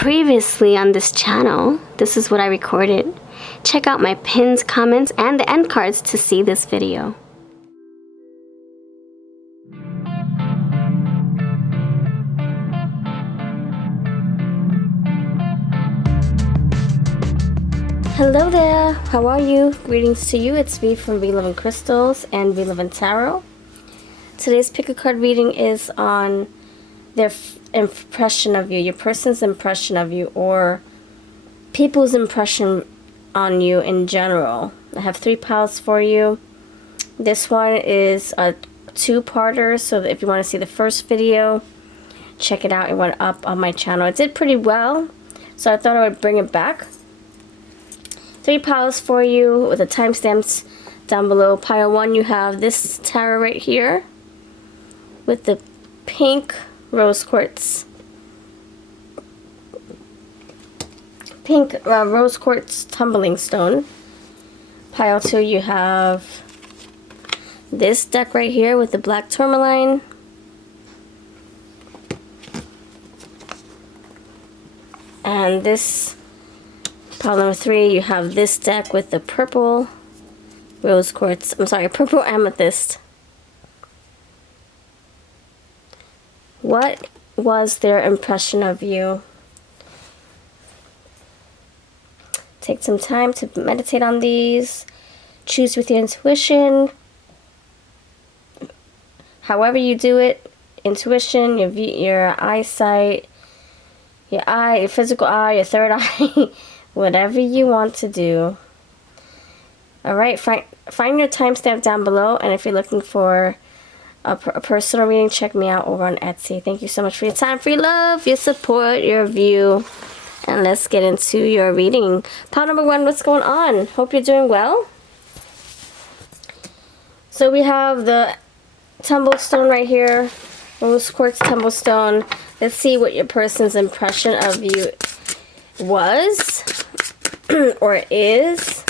Previously on this channel, this is what I recorded. Check out my pins, comments, and the end cards to see this video. Hello there, how are you? Greetings to you, it's me from VLoveCrystals and VLoveTarot. Today's pick a card reading is on their impression of you, your person's impression of you, or people's impression on you in general. I have 3 piles for you. This one is a 2-parter, so that if you want to see the first video, check it out. It went up on my channel. It did pretty well, so I thought I would bring it back. 3 piles for you with the timestamps down below. Pile 1, you have this tarot right here with the pink rose quartz. Pink rose quartz tumbling stone. Pile 2, you have this deck right here with the black tourmaline. And this pile number 3, you have this deck with the purple rose quartz. I'm sorry, purple amethyst. What was their impression of you? Take some time to meditate on these. Choose with your intuition. However you do it, intuition, your eyesight, your physical eye, your third eye, whatever you want to do. Alright, find your timestamp down below, and if you're looking for a personal reading, check me out over on Etsy. Thank you so much for your time, for your love, your support, your view. And let's get into your reading. Pile number 1, what's going on? Hope you're doing well. So we have the tumblestone right here. Rose quartz tumblestone. Let's see what your person's impression of you was or is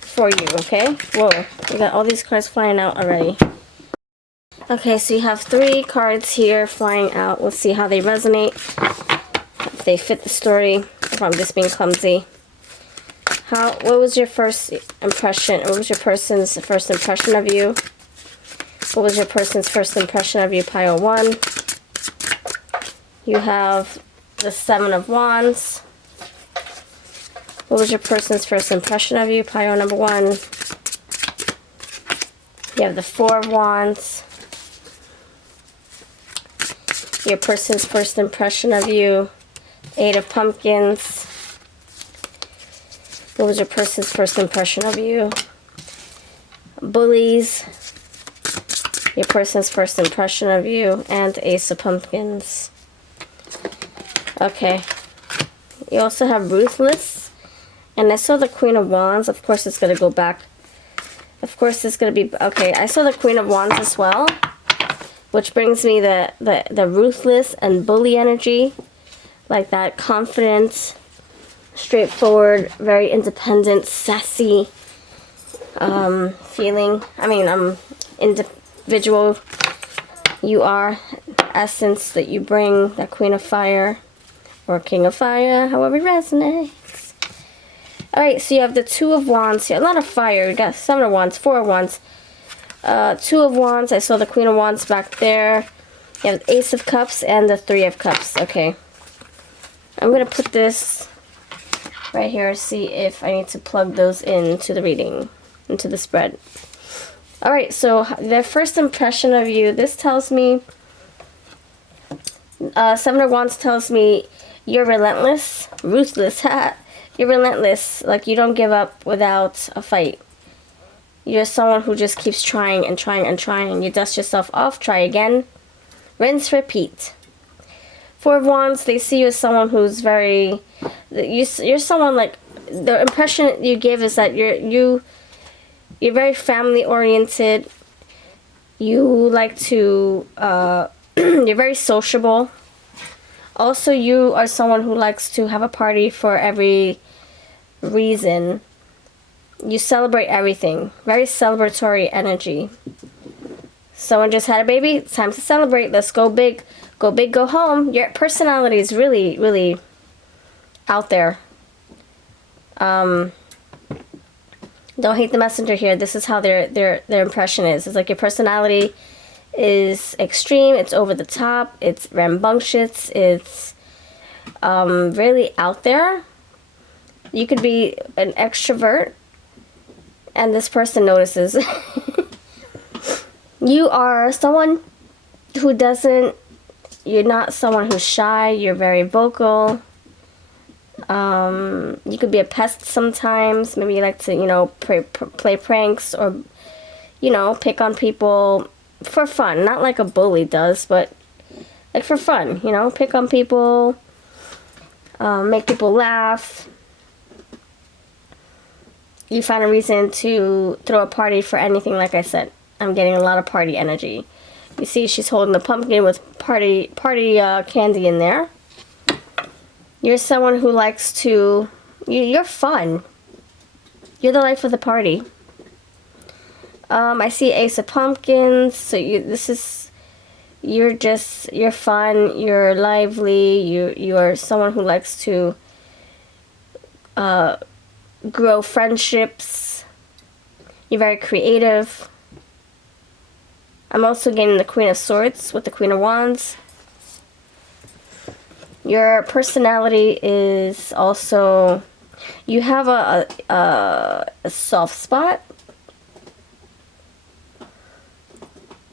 for you, okay? Whoa, we got all these cards flying out already. Okay, so you have 3 cards here flying out. Let's see how they resonate, if they fit the story, if I'm just being clumsy. What was your first impression? What was your person's first impression of you? What was your person's first impression of you? Pile 1. You have the 7 of Wands. What was your person's first impression of you? Pile number 1. You have the 4 of Wands. Your person's first impression of you, 8 of Pumpkins. What was your person's first impression of you? Bullies. Your person's first impression of you, and Ace of Pumpkins. Okay. You also have Ruthless. And I saw the Queen of Wands. Of course, it's going to go back. Of course, it's going to be... Okay, I saw the Queen of Wands as well, which brings me the ruthless and bully energy. Like that confident, straightforward, very independent, sassy feeling. I mean, individual you are, essence that you bring, that Queen of Fire or King of Fire, however it resonates. Alright, so you have the 2 of Wands here. A lot of fire. You got 7 of Wands, 4 of Wands. 2 of Wands. I saw the Queen of Wands back there. You have the Ace of Cups and the 3 of Cups. Okay. I'm going to put this right here, see if I need to plug those into the reading, into the spread. Alright, so their first impression of you, this tells me, 7 of Wands tells me you're relentless, ruthless, you're relentless, like you don't give up without a fight. You're someone who just keeps trying and trying and trying. You dust yourself off, try again, rinse, repeat. 4 of Wands, they see you as someone who's very, you're someone like, the impression you give is that you're very family oriented. You like to, you're very sociable. Also, you are someone who likes to have a party for every reason. You celebrate everything. Very celebratory energy. Someone just had a baby. It's time to celebrate. Let's go big. Go big, go home. Your personality is really, really out there. Don't hate the messenger here. This is how their impression is. It's like your personality is extreme. It's over the top. It's rambunctious. It's really out there. You could be an extrovert, and this person notices. You are someone who doesn't. You're not someone who's shy. You're very vocal. You could be a pest sometimes. Maybe you like to, you know, play pranks or, you know, pick on people for fun. Not like a bully does, but like for fun, you know, pick on people, make people laugh. You find a reason to throw a party for anything, like I said. I'm getting a lot of party energy. You see she's holding the pumpkin with party candy in there. You're someone who likes to... You're fun. You're the life of the party. I see Ace of Pumpkins. So you're fun. You're lively. You're someone who likes to grow friendships. You're very creative. I'm also getting the Queen of Swords with the Queen of Wands. Your personality is also, you have a soft spot.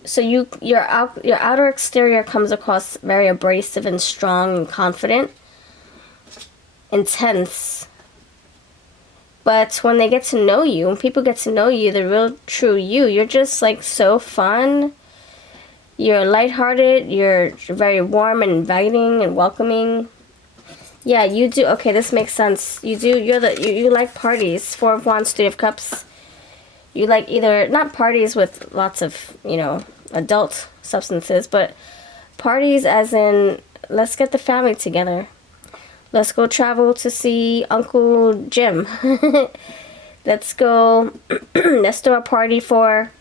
So your outer exterior comes across very abrasive and strong and confident, intense. But when they get to know you, when people get to know you, the real true you, you're just like so fun. You're lighthearted. You're very warm and inviting and welcoming. Yeah, you do. Okay, this makes sense. You do. You like parties. Four of Wands, Three of Cups. You like either not parties with lots of, you know, adult substances, but parties as in let's get the family together. Let's go travel to see Uncle Jim. Let's go. Let's throw a party for.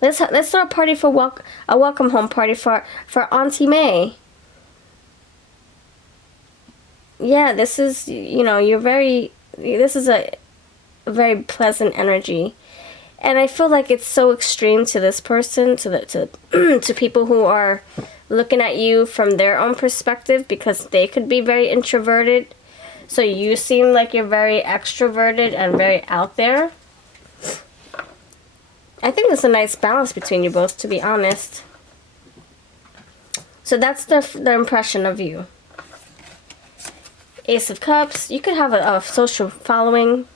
Let's throw a party for a welcome home party for Auntie May. Yeah, this is, you know, this is a very pleasant energy. And I feel like it's so extreme to this person, to people who are looking at you from their own perspective, because they could be very introverted. So you seem like you're very extroverted and very out there. I think there's a nice balance between you both, to be honest. So that's the impression of you. Ace of Cups. You could have a social following.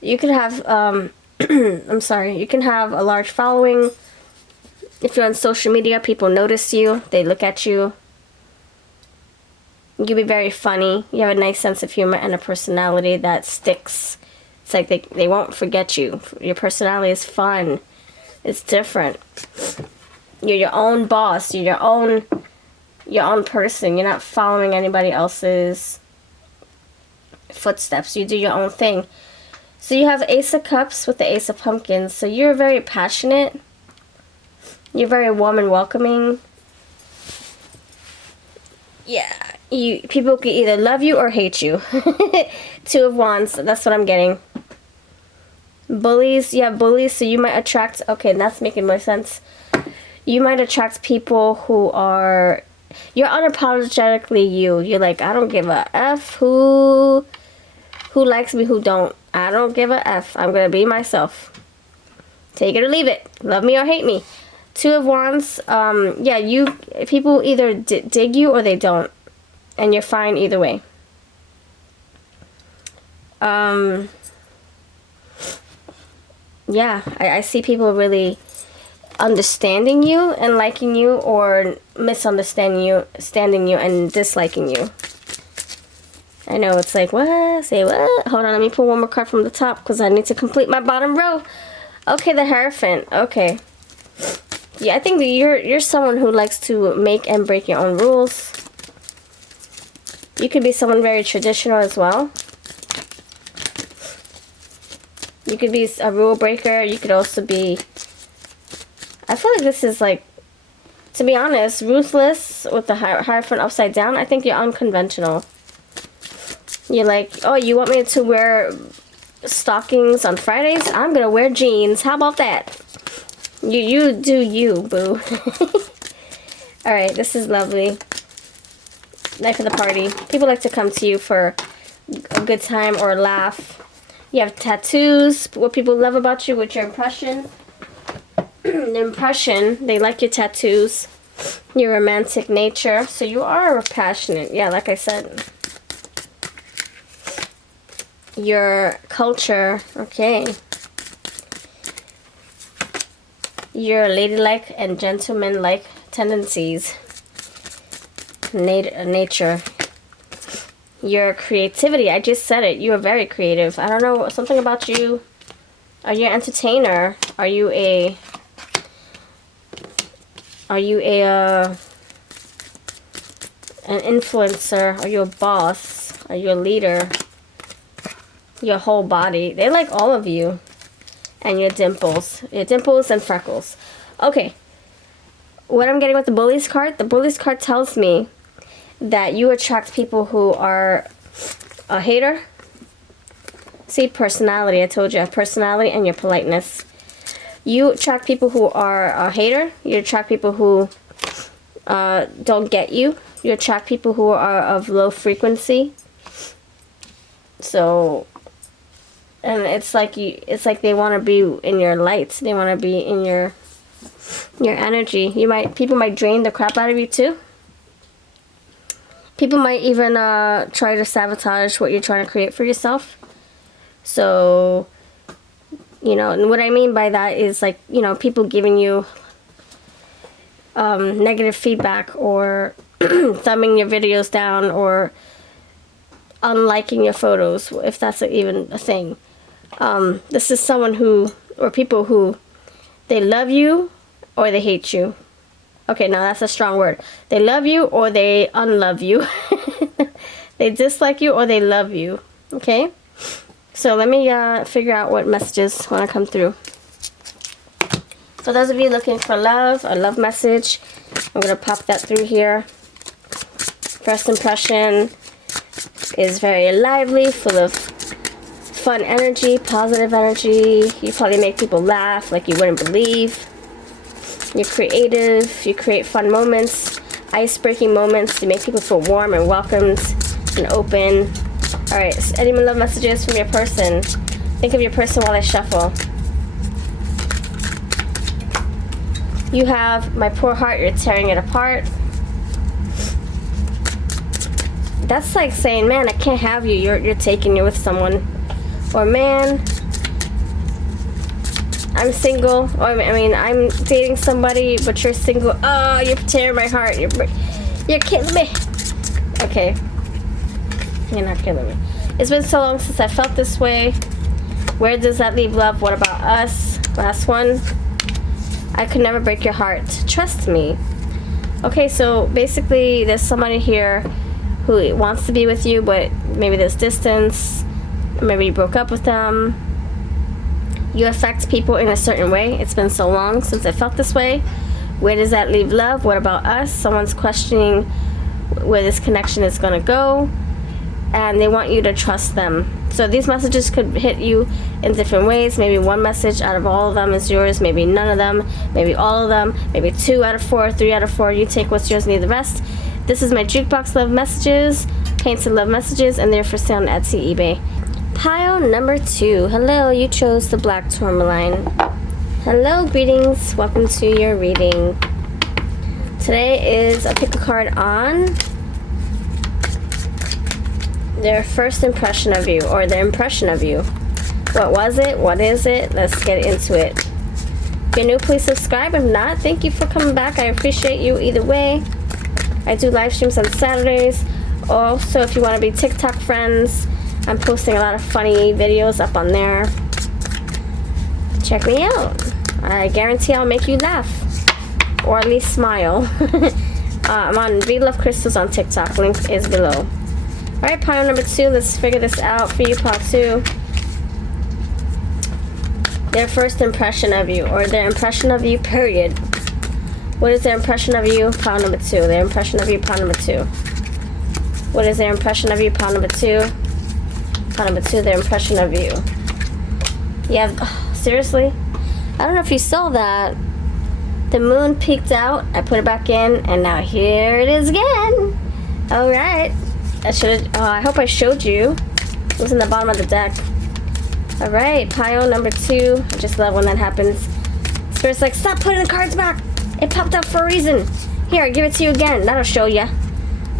You could have, I'm sorry, you can have a large following. If you're on social media, people notice you. They look at you. You can be very funny. You have a nice sense of humor and a personality that sticks. It's like they won't forget you. Your personality is fun. It's different. You're your own boss. You're your own person. You're not following anybody else's footsteps. You do your own thing. So you have Ace of Cups with the Ace of Pumpkins. So you're very passionate. You're very warm and welcoming. Yeah. People can either love you or hate you. Two of Wands. That's what I'm getting. Bullies. Yeah, bullies. So you might attract... Okay, that's making more sense. You might attract people who are... You're unapologetically you. You're like, I don't give a F who likes me, who don't. I don't give a F. I'm going to be myself. Take it or leave it. Love me or hate me. Two of Wands. Yeah, people either dig you or they don't. And you're fine either way. Yeah, I see people really understanding you and liking you, or misunderstanding you, standing you and disliking you. I know it's like, what? Say what? Hold on, let me pull one more card from the top because I need to complete my bottom row. Okay, the Hierophant. Okay. Yeah, I think that you're someone who likes to make and break your own rules. You could be someone very traditional as well. You could be a rule breaker. You could also be I feel like this is like, to be honest, ruthless with the Hierophant upside down. I think you're unconventional. You're like, oh, you want me to wear stockings on Fridays? I'm gonna wear jeans. How about that? You do you, boo. Alright, this is lovely. Life of the party. People like to come to you for a good time or a laugh. You have tattoos. What people love about you with your impression. The impression, they like your tattoos. Your romantic nature. So you are passionate. Yeah, like I said. Your culture. Okay. Your ladylike and gentlemanlike tendencies. Nature. Your creativity. I just said it. You are very creative. I don't know. Something about you. Are you an entertainer? Are you an influencer? Are you a boss? Are you a leader? Your whole body. They like all of you. And your dimples. Your dimples and freckles. Okay. What I'm getting with the Bullies card. The Bullies card tells me that you attract people who are a hater. See, personality. I told you. Personality and your politeness. You attract people who are a hater. You attract people who don't get you. You attract people who are of low frequency. So... and it's like they want to be in your light. They want to be in your energy. People might drain the crap out of you too. People might even try to sabotage what you're trying to create for yourself. So, you know, and what I mean by that is like, you know, people giving you negative feedback or thumbing your videos down or unliking your photos, if that's even a thing. This is someone who, or people who, they love you or they hate you. Okay, now that's a strong word. They love you or they unlove you. They dislike you or they love you. Okay? So let me figure out what messages want to come through. So those of you looking for love, a love message, I'm going to pop that through here. First impression is very lively, full of fun energy, positive energy. You probably make people laugh like you wouldn't believe. You're creative. You create fun moments, ice-breaking moments to make people feel warm and welcomed and open. Alright, so any love messages from your person? Think of your person while I shuffle. You have my poor heart, you're tearing it apart. That's like saying, man, I can't have you, you're taking you with someone. Or man, I'm single. Or I mean, I'm dating somebody, but you're single. Oh, you're tearing my heart. You're killing me. Okay. You're not killing me. It's been so long since I felt this way. Where does that leave love? What about us? Last one. I could never break your heart. Trust me. Okay, so basically there's somebody here who wants to be with you, but maybe there's distance. Maybe you broke up with them. You affect people in a certain way. It's been so long since I felt this way. Where does that leave love? What about us? Someone's questioning where this connection is going to go. And they want you to trust them. So these messages could hit you in different ways. Maybe one message out of all of them is yours. Maybe none of them. Maybe all of them. Maybe 2 out of 4, 3 out of 4. You take what's yours and leave the rest. This is my Jukebox Love Messages. Painted Love Messages. And they're for sale on Etsy, eBay. Pile number 2. Hello, you chose the black tourmaline. Hello, greetings. Welcome to your reading. Today is a pick a card on their first impression of you, or their impression of you. What was it? What is it? Let's get into it. If you're new, please subscribe. If not, thank you for coming back. I appreciate you either way. I do live streams on Saturdays. Also, if you want to be TikTok friends, I'm posting a lot of funny videos up on there. Check me out. I guarantee I'll make you laugh. Or at least smile. I'm on VLoveCrystals on TikTok. Link is below. Alright, pile number 2. Let's figure this out for you, pile 2. their first impression of you, or their impression of you, period. What is their impression of you? Pile number 2. Their impression of you, pile number 2. What is their impression of you? Pile number 2. Pile number 2, their impression of you. Yeah, seriously? I don't know if you saw that. The moon peeked out, I put it back in, and now here it is again. Alright. I hope I showed you. It was in the bottom of the deck. Alright, pile number 2. I just love when that happens. Spirit's like, stop putting the cards back. It popped up for a reason. Here, I'll give it to you again. That'll show ya.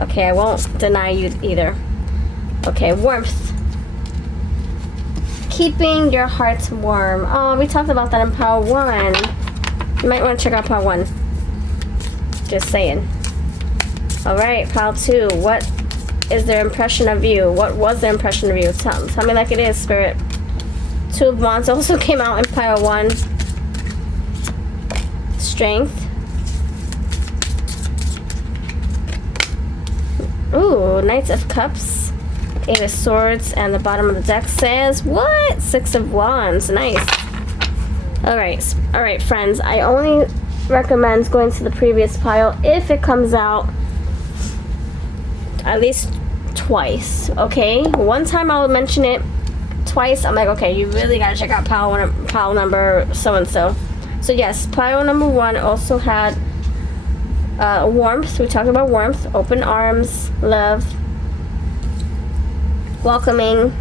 Okay, I won't deny you either. Okay, warmth. Keeping your heart warm. Oh, we talked about that in pile 1. You might want to check out pile 1. Just saying. Alright, pile 2. What is their impression of you? What was their impression of you? Tell me like it is, Spirit. 2 of Wands also came out in pile 1. Strength. Ooh, Knights of Cups. 8 of Swords, and the bottom of the deck says, what? 6 of Wands. Nice. Alright, friends. I only recommend going to the previous pile if it comes out at least twice, okay? One time I will mention it, twice I'm like, okay, you really gotta check out pile number so-and-so. So yes, pile number 1 also had warmth. We talked about warmth, open arms, love, welcoming,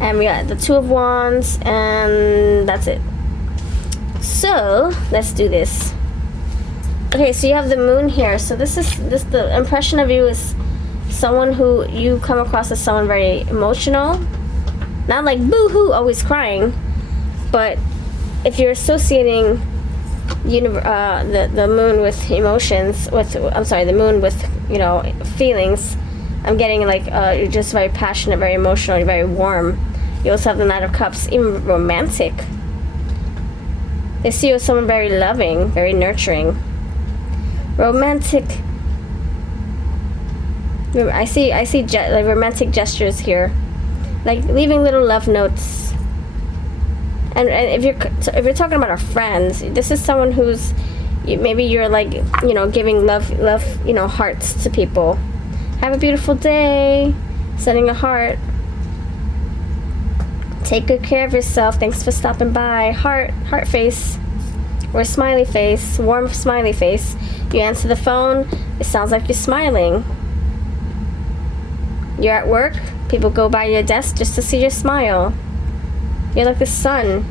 and we got the 2 of Wands, and that's it. So let's do this. Okay, so you have the moon here. So the impression of you is someone who you come across as someone very emotional, not like boo-hoo, always crying, but if you're associating the moon with emotions, the moon with feelings, I'm getting like you're just very passionate, very emotional, you're very warm. You also have the Knight of Cups, even romantic. They see you as someone very loving, very nurturing, romantic. I see like romantic gestures here, like leaving little love notes. And if you're talking about a friend, this is someone who's maybe you're like giving love hearts to people. Have a beautiful day, sending a heart. Take good care of yourself. Thanks for stopping by. Heart face, or smiley face, warm smiley face. You answer the phone. It sounds like you're smiling. You're at work. People go by your desk just to see your smile. You're like the sun,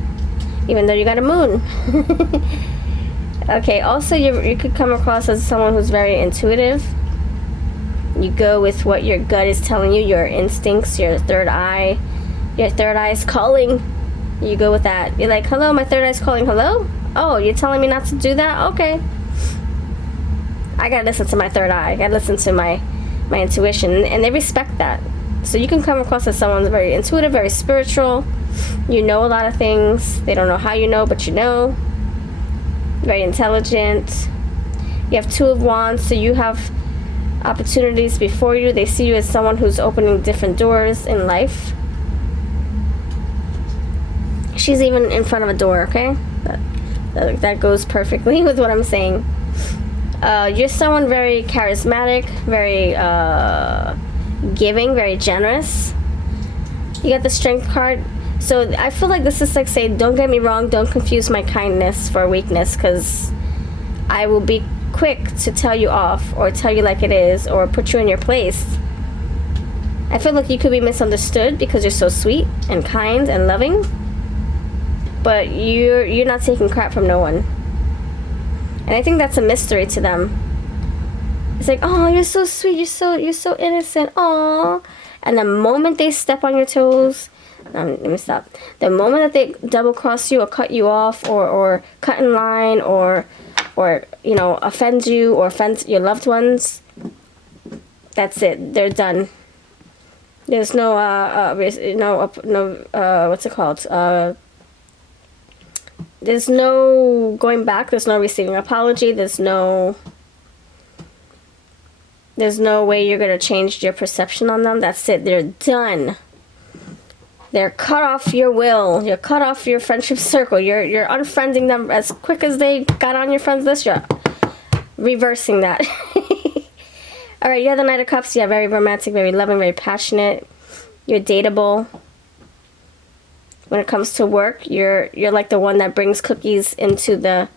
even though you got a moon. Okay, also you could come across as someone who's very intuitive. You go with what your gut is telling you, your instincts, your third eye. Your third eye is calling. You go with that. You're like, hello, my third eye's calling. Hello? Oh, you're telling me not to do that? Okay. I gotta listen to my third eye. I gotta listen to my intuition. And they respect that. So you can come across as someone very intuitive, very spiritual. You know a lot of things. They don't know how you know, but you know. Very intelligent. You have 2 of Wands, so you have opportunities before you. They see you as someone who's opening different doors in life. She's even in front of a door, okay? That goes perfectly with what I'm saying. You're someone very charismatic, very giving, very generous. You got the Strength card. So I feel like this is like saying, don't get me wrong, don't confuse my kindness for weakness, because I will be quick to tell you off, or tell you like it is, or put you in your place. I feel like you could be misunderstood because you're so sweet and kind and loving, but you're not taking crap from no one. And I think that's a mystery to them. It's like, oh, you're so sweet, you're so innocent, oh. And the moment they step on your toes, let me stop. The moment that they double cross you or cut you off, or cut in line, or offend you or offend your loved ones, that's it. They're done. There's no what's it called? There's no going back. There's no receiving apology. There's no way you're gonna change your perception on them. That's it. They're done. They're cut off your will. You're cut off your friendship circle. You're unfriending them as quick as they got on your friends list. You're reversing that. All right, you're the Knight of Cups. Yeah, very romantic, very loving, very passionate. You're dateable. When it comes to work, you're like the one that brings cookies into the,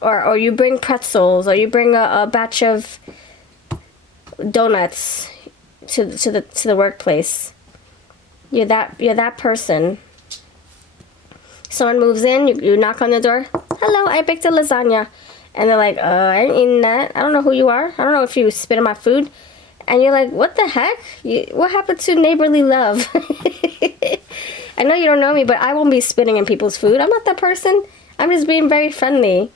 or you bring pretzels, or you bring a batch of donuts to the workplace. You're that person. Someone moves in, you knock on the door. Hello, I baked a lasagna. And they're like, I ain't eating that. I don't know who you are. I don't know if you spit in my food. And you're like, what the heck? What happened to neighborly love? I know you don't know me, but I won't be spitting in people's food. I'm not that person. I'm just being very friendly.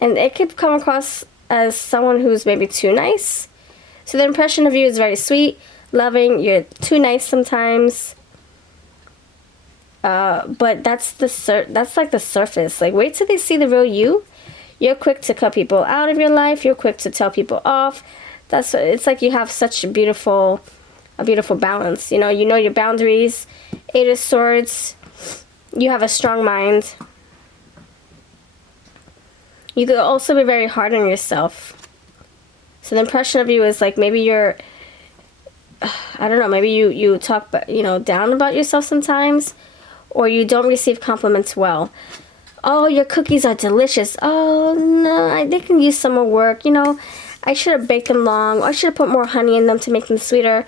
And it could come across as someone who's maybe too nice. So the impression of you is very sweet, loving. You're too nice sometimes. But that's like the surface. Like, wait till they see the real you. You're quick to cut people out of your life. You're quick to tell people off. It's like you have such a beautiful balance. You know your boundaries. 8 of Swords. You have a strong mind. You could also be very hard on yourself. So the impression of you is like maybe you're, I don't know, maybe you talk down about yourself sometimes, or you don't receive compliments well. Oh, your cookies are delicious. Oh, no, they can use some more work. I should have baked them long. Or I should have put more honey in them to make them sweeter.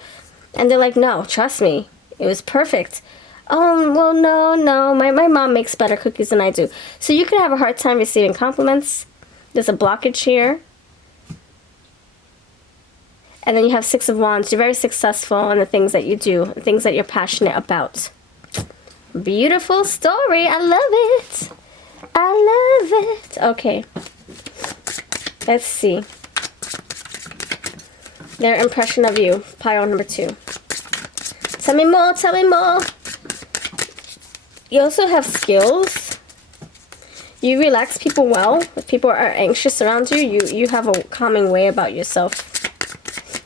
And they're like, no, trust me. It was perfect. Oh, well, no. My mom makes better cookies than I do. So you could have a hard time receiving compliments. There's a blockage here. And then you have 6 of Wands. You're very successful in the things that you do, the things that you're passionate about. Beautiful story. I love it. I love it. Okay. Let's see. Their impression of you. Pile number 2. Tell me more. Tell me more. You also have skills. You relax people well. If people are anxious around you, you have a calming way about yourself.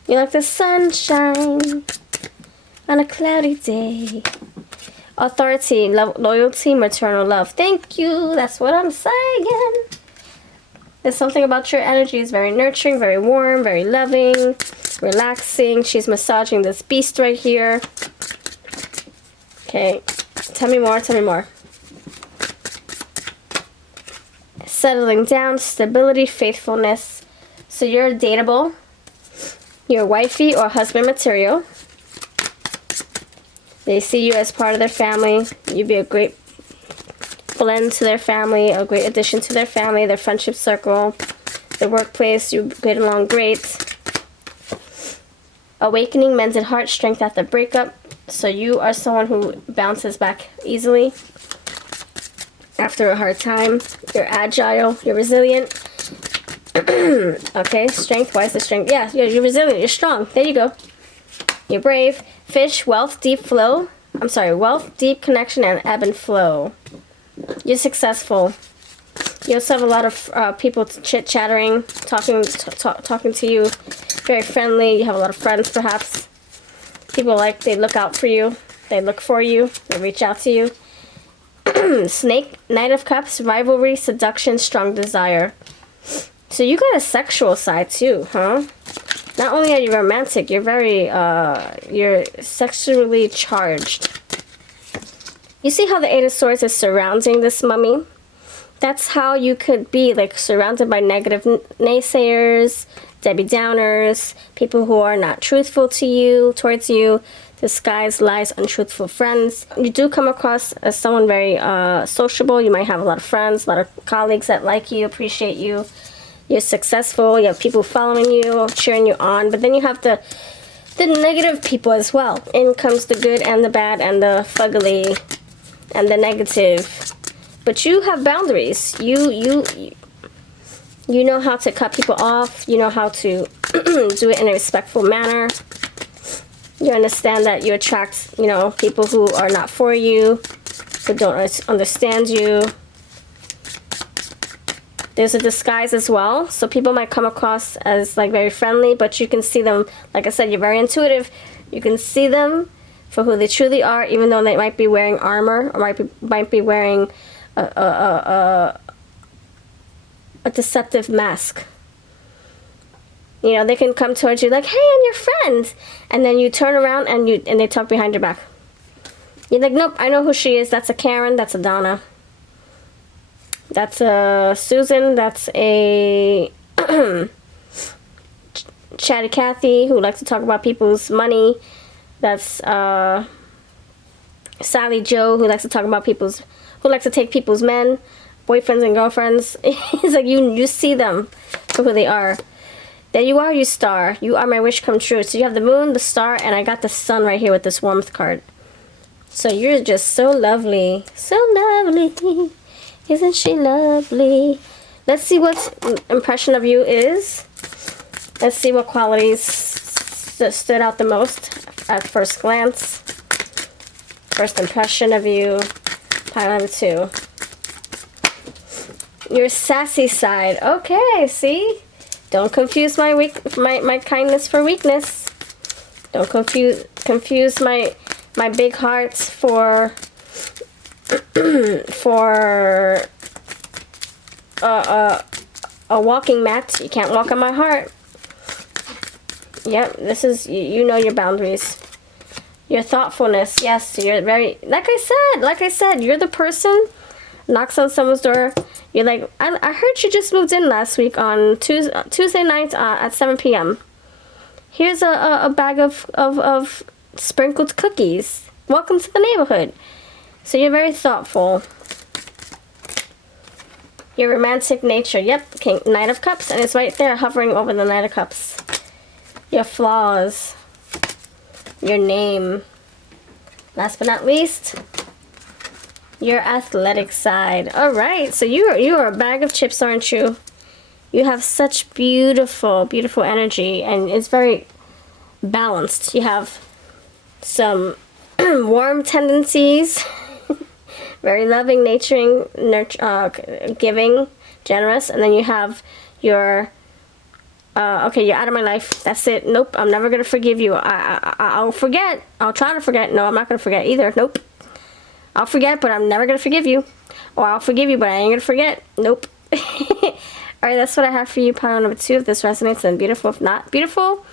You're like the sunshine on a cloudy day. Authority, loyalty, maternal love. Thank you. That's what I'm saying. There's something about your energy is very nurturing, very warm, very loving, relaxing. She's massaging this beast right here. Okay. Tell me more. Tell me more. Settling down, stability, faithfulness. So you're dateable. You're wifey or husband material. They see you as part of their family. You'd be a great blend to their family, a great addition to their family, their friendship circle, their workplace. You get along great. Awakening, mended heart, strength after breakup. So you are someone who bounces back easily after a hard time. You're agile. You're resilient. Okay, strength. Why is the strength? Yeah, you're resilient. You're strong. There you go. You're brave. Fish, wealth, deep flow. I'm sorry, wealth, deep connection, and ebb and flow. You're successful. You also have a lot of people chit-chattering, talking to you. Very friendly. You have a lot of friends, perhaps. People they look out for you. They look for you. They reach out to you. Snake, Knight of Cups, rivalry, seduction, strong desire. So you got a sexual side too, huh? Not only are you romantic, you're very, you're sexually charged. You see how the 8 of Swords is surrounding this mummy? That's how you could be, like, surrounded by negative naysayers, Debbie Downers, people who are not truthful to you, towards you, disguised lies, untruthful friends. You do come across as someone very sociable. You might have a lot of friends, a lot of colleagues that like you, appreciate you. You're successful. You have people following you, cheering you on. But then you have the negative people as well. In comes the good and the bad and the fugly and the negative. But you have boundaries. You know how to cut people off. You know how to do it in a respectful manner. You understand that you attract, people who are not for you, who don't understand you. There's a disguise as well, so people might come across as very friendly, but you can see them, like I said, you're very intuitive. You can see them for who they truly are, even though they might be wearing armor or might be wearing a deceptive mask. You know, they can come towards you like, hey, I'm your friend. And then you turn around and they talk behind your back. You're like, nope, I know who she is. That's a Karen. That's a Donna. That's a Susan. That's a Chatty Cathy, who likes to talk about people's money. That's Sally Joe, who likes to talk about who likes to take people's men, boyfriends and girlfriends. It's like you see them for who they are. There you are, you star. You are my wish come true. So you have the moon, the star, and I got the sun right here with this warmth card. So you're just so lovely. So lovely. Isn't she lovely? Let's see what impression of you is. Let's see what qualities stood out the most at first glance. First impression of you. Pile number 2. Your sassy side. Okay, see? Don't confuse my kindness for weakness. Don't confuse my big hearts for a walking mat. You can't walk on my heart. Yep, this is you know your boundaries. Your thoughtfulness. Yes, you're very like I said, you're the person knocks on someone's door. You're like, I heard you just moved in last week on Tuesday night at 7 p.m. Here's a bag of sprinkled cookies. Welcome to the neighborhood. So you're very thoughtful. Your romantic nature. Yep, King, Knight of Cups, and it's right there hovering over the Knight of Cups. Your flaws. Your name. Last but not least, your athletic side. Alright, so you are a bag of chips, aren't you? You have such beautiful, beautiful energy, and it's very balanced. You have some warm tendencies, very loving, nurturing, giving, generous, and then you have your okay, you're out of my life. That's it. Nope, I'm never gonna forgive you. I'll forget. I'll try to forget. No, I'm not gonna forget either. Nope. I'll forget, but I'm never gonna forgive you. Or I'll forgive you, but I ain't gonna forget. Nope. Alright, that's what I have for you. Pile number 2. If this resonates, then beautiful. If not beautiful,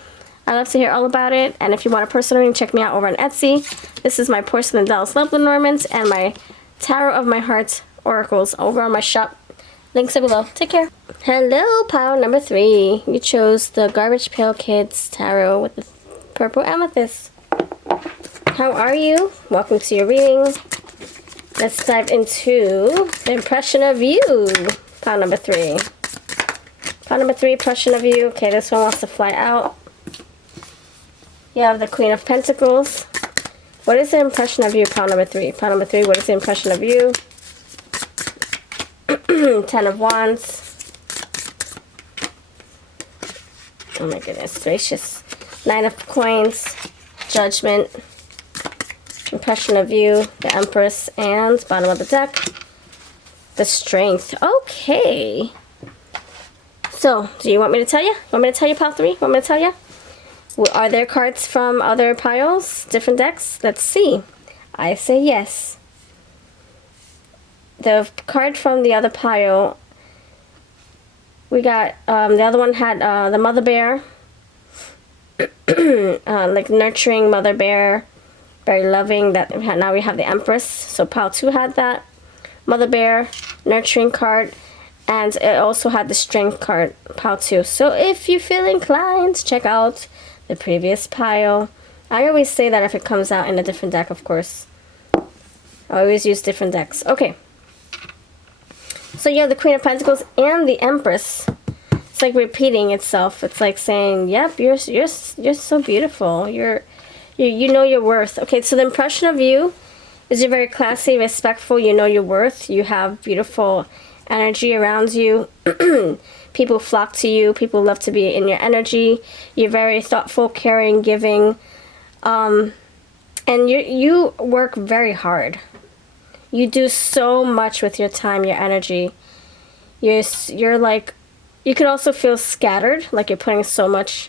I love to hear all about it. And if you want a personal reading, check me out over on Etsy. This is my Porcelain Dallas Love Lenormand and my Tarot of My Heart Oracles over on my shop. Links are below. Take care. Hello, pile number 3. You chose the Garbage Pail Kids Tarot with the purple amethyst. How are you? Welcome to your reading. Let's dive into the impression of you. Pile number 3. Pile number 3, impression of you. Okay, this one wants to fly out. You have the Queen of Pentacles. What is the impression of you, pile number 3? Pile number 3, what is the impression of you? 10 of Wands. Oh my goodness gracious. 9 of Coins. Judgment. Impression of you. The Empress. And bottom of the deck, the Strength. Okay. So, do you want me to tell you? Want me to tell you, pile 3? Want me to tell you? Are there cards from other piles? Different decks? Let's see. I say yes. The card from the other pile, we got, the other one had the Mother Bear, like nurturing Mother Bear, very loving. That now we have the Empress. So pile 2 had that Mother Bear, nurturing card, and it also had the Strength card, pile 2. So if you feel inclined, check out the previous pile. I always say that if it comes out in a different deck, of course. I always use different decks. Okay. So you have the Queen of Pentacles and the Empress. It's like repeating itself. It's like saying, "Yep, you're so beautiful. You know your worth." Okay, so the impression of you is you're very classy, respectful. You know your worth. You have beautiful energy around you. People flock to you. People love to be in your energy. You're very thoughtful, caring, giving, and you work very hard. You do so much with your time, your energy. You're like, you could also feel scattered, like you're putting so much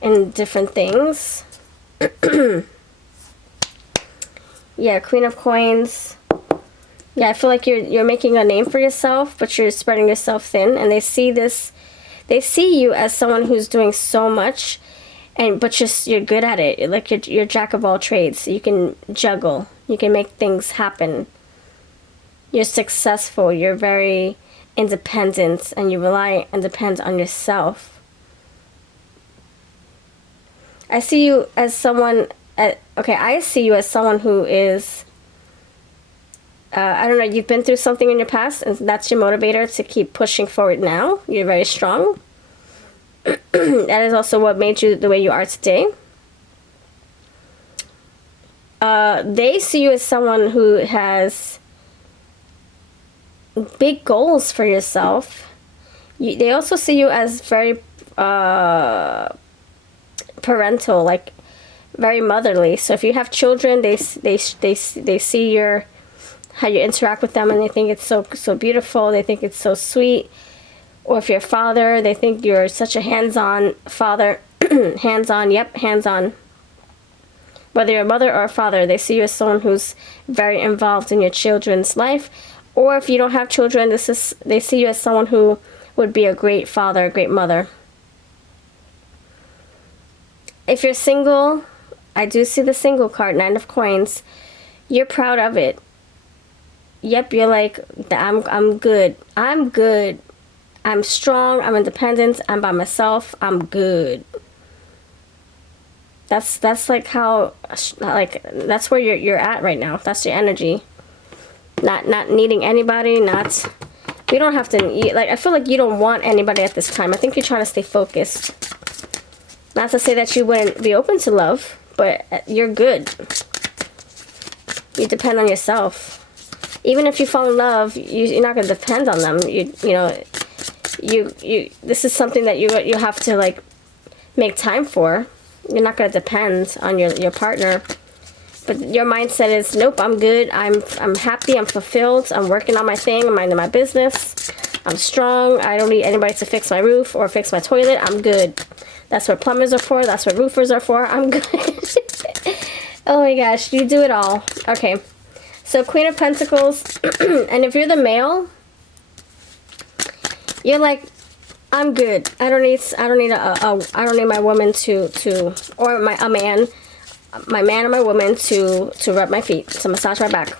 in different things. Yeah, Queen of Coins. Yeah, I feel like you're making a name for yourself, but you're spreading yourself thin, and they see this. They see you as someone who's doing so much, but you're good at it. Like you're jack of all trades. You can juggle. You can make things happen. You're successful. You're very independent, and you rely and depend on yourself. I see you as someone. I see you as someone who is. I don't know, you've been through something in your past, and that's your motivator to keep pushing forward now. You're very strong. That is also what made you the way you are today. They see you as someone who has big goals for yourself. They also see you as very parental, like very motherly. So if you have children, they see your how you interact with them, and they think it's so beautiful. They think it's so sweet. Or if you're a father, they think you're such a hands-on father. Hands-on, yep, hands-on. Whether you're a mother or a father, they see you as someone who's very involved in your children's life. Or if you don't have children, they see you as someone who would be a great father, a great mother. If you're single, I do see the single card, 9 of Coins. You're proud of it. Yep, you're like, I'm good. I'm good. I'm strong. I'm independent. I'm by myself. I'm good. That's like how, like, that's where you're at right now. That's your energy. Not needing anybody. You don't have to, like, I feel like you don't want anybody at this time. I think you're trying to stay focused. Not to say that you wouldn't be open to love, but you're good. You depend on yourself. Even if you fall in love, you're not going to depend on them. This is something that you have to, like, make time for. You're not going to depend on your partner. But your mindset is, nope, I'm good. I'm happy. I'm fulfilled. I'm working on my thing. I'm minding my business. I'm strong. I don't need anybody to fix my roof or fix my toilet. I'm good. That's what plumbers are for. That's what roofers are for. I'm good. Oh my gosh, you do it all. Okay. So Queen of Pentacles, and if you're the male, you're like, I'm good. I don't need my woman or a man, my man or my woman to rub my feet, to massage my back,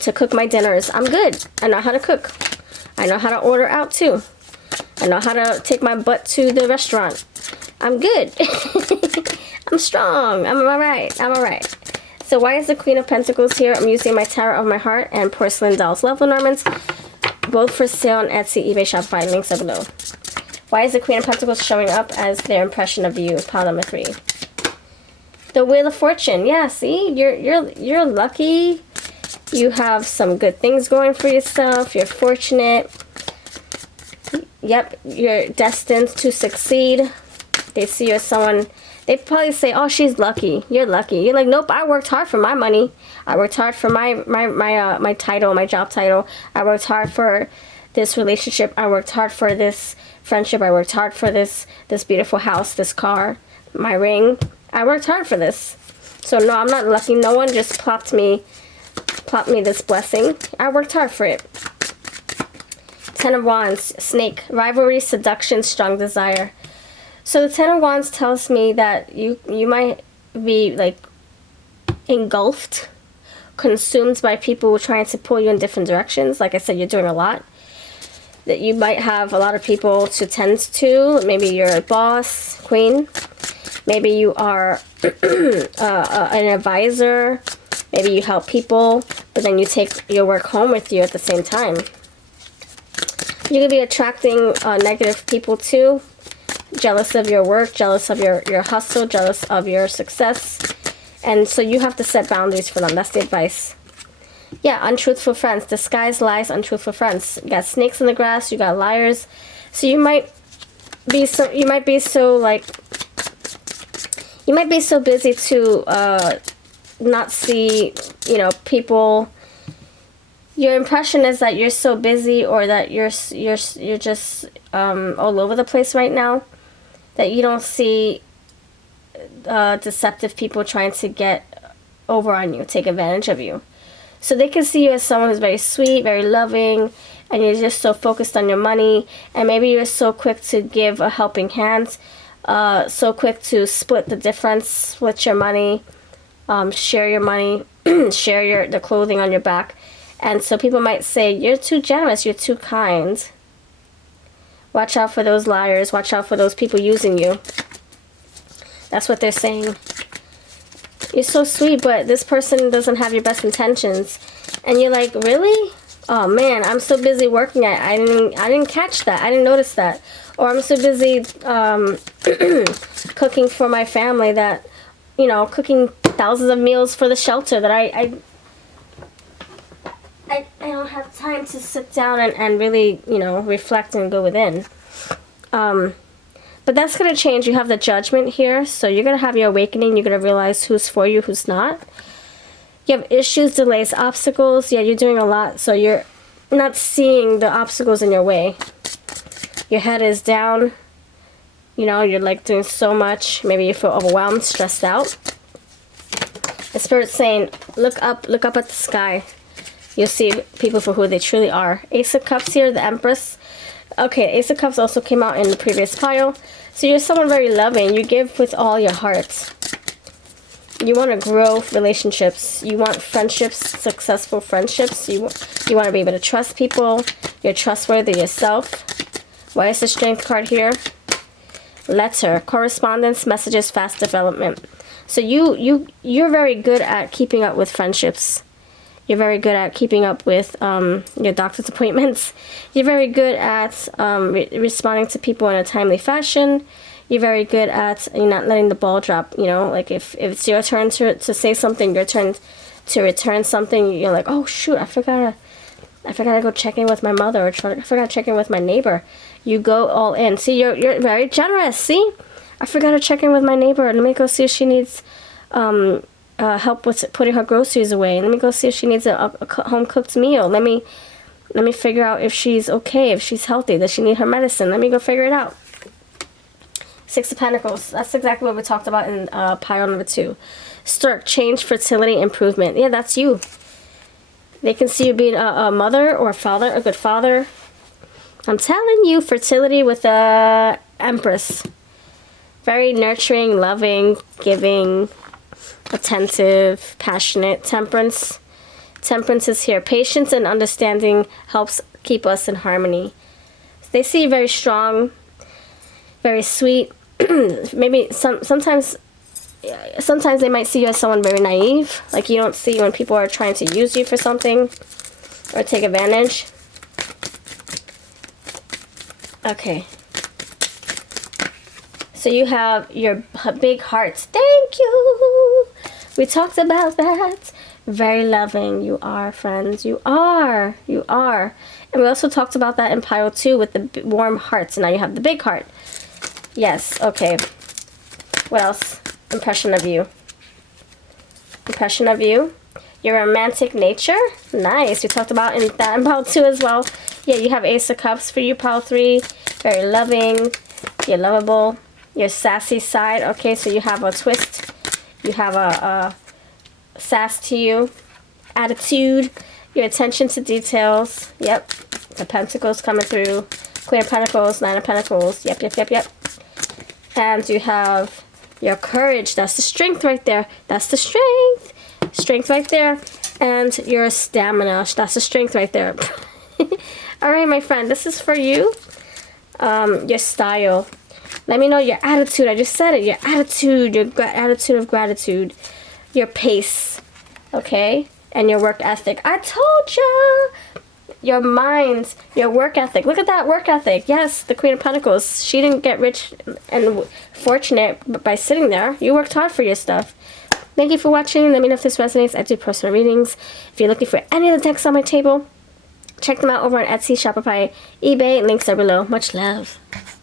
to cook my dinners. I'm good. I know how to cook. I know how to order out too. I know how to take my butt to the restaurant. I'm good. I'm strong. I'm alright. I'm alright. So why is the Queen of Pentacles here? I'm using my Tarot of My Heart and Porcelain Dolls Love Ornaments, both for sale on Etsy, eBay, Shopify. Links are below. Why is the Queen of Pentacles showing up as their impression of you? Pile number 3. The Wheel of Fortune. Yeah, see? You're lucky. You have some good things going for yourself. You're fortunate. Yep, you're destined to succeed. They see you as someone... They probably say, oh, she's lucky. You're lucky. You're like, nope, I worked hard for my money. I worked hard for my title, my job title. I worked hard for this relationship. I worked hard for this friendship. I worked hard for this beautiful house, this car, my ring. I worked hard for this. So no, I'm not lucky. No one just plopped me this blessing. I worked hard for it. 10 of Wands, Snake, rivalry, seduction, strong desire. So the 10 of Wands tells me that you might be, like, engulfed, consumed by people trying to pull you in different directions. Like I said, you're doing a lot. That you might have a lot of people to tend to. Maybe you're a boss, queen. Maybe you are an advisor. Maybe you help people, but then you take your work home with you at the same time. You could be attracting negative people too. Jealous of your work, jealous of your hustle, jealous of your success. And so you have to set boundaries for them. That's the advice. Yeah, untruthful friends. Disguise lies, untruthful friends. You got snakes in the grass, you got liars. So you might be so busy to not see, people. Your impression is that you're so busy, or that you're just all over the place right now, that you don't see deceptive people trying to get over on you, take advantage of you. So they can see you as someone who's very sweet, very loving, and you're just so focused on your money, and maybe you're so quick to give a helping hand, so quick to split the difference with your money, share your money, share the clothing on your back. And so people might say, you're too generous, you're too kind. Watch out for those liars, watch out for those people using you. That's what they're saying. You're so sweet, but this person doesn't have your best intentions. And you're like, really? Oh man, I'm so busy working. I didn't catch that. I didn't notice that. Or I'm so busy cooking for my family that, you know, cooking thousands of meals for the shelter that I don't have time to sit down and really, you know, reflect and go within. But that's going to change. You have the judgment here. So you're going to have your awakening. You're going to realize who's for you, who's not. You have issues, delays, obstacles. Yeah, you're doing a lot. So you're not seeing the obstacles in your way. Your head is down. You know, you're like doing so much. Maybe you feel overwhelmed, stressed out. The Spirit's saying, look up at the sky. You'll see people for who they truly are. Ace of Cups here, the Empress. Okay, Ace of Cups also came out in the previous pile. So you're someone very loving. You give with all your heart. You want to grow relationships. You want friendships, successful friendships. You want to be able to trust people. You're trustworthy yourself. Why is the Strength card here? Letter, correspondence, messages, fast development. So you're very good at keeping up with friendships. You're very good at keeping up with your doctor's appointments. You're very good at responding to people in a timely fashion. You're very good at not letting the ball drop. You know, like if it's your turn to say something, your turn to return something, you're like, oh shoot, I forgot to go check in with my mother, or I forgot to check in with my neighbor. You go all in. See, you're very generous. See, I forgot to check in with my neighbor. Let me go see if she needs help with putting her groceries away. Let me go see if she needs a home cooked meal. Let me figure out if she's okay, if she's healthy. Does she need her medicine? Let me go figure it out. Six of Pentacles. That's exactly what we talked about in pile number 2. Stirk, change, fertility, improvement. Yeah, that's you. They can see you being a mother or a father, a good father. I'm telling you, fertility with the Empress. Very nurturing, loving, giving, attentive, passionate. Temperance. Temperance is here. Patience and understanding helps keep us in harmony. They see you very strong, very sweet. Maybe sometimes they might see you as someone very naive. Like you don't see when people are trying to use you for something or take advantage. Okay. So you have your big hearts. Thank you. We talked about that. Very loving. You are, friends. You are. You are. And we also talked about that in pile 2 with the warm hearts. And now you have the big heart. Yes. Okay. What else? Impression of you. Impression of you. Your romantic nature. Nice. We talked about that in pile 2 as well. Yeah, you have Ace of Cups for you, pile 3. Very loving. You're lovable. Your sassy side. Okay, so you have a twist. You have a sass to you. Attitude. Your attention to details. Yep. The Pentacles coming through. Queen of Pentacles, Nine of Pentacles. Yep, yep, yep, yep. And you have your courage. That's the strength right there. That's the strength. Strength right there. And your stamina. That's the strength right there. Alright, my friend. This is for you. Your style. Let me know your attitude. I just said it. Your attitude. Your attitude of gratitude. Your pace. Okay? And your work ethic. I told you. Your mind, your work ethic. Look at that work ethic. Yes, the Queen of Pentacles. She didn't get rich and fortunate by sitting there. You worked hard for your stuff. Thank you for watching. Let me know if this resonates. I do personal readings. If you're looking for any of the decks on my table, check them out over on Etsy, Shopify, eBay. Links are below. Much love.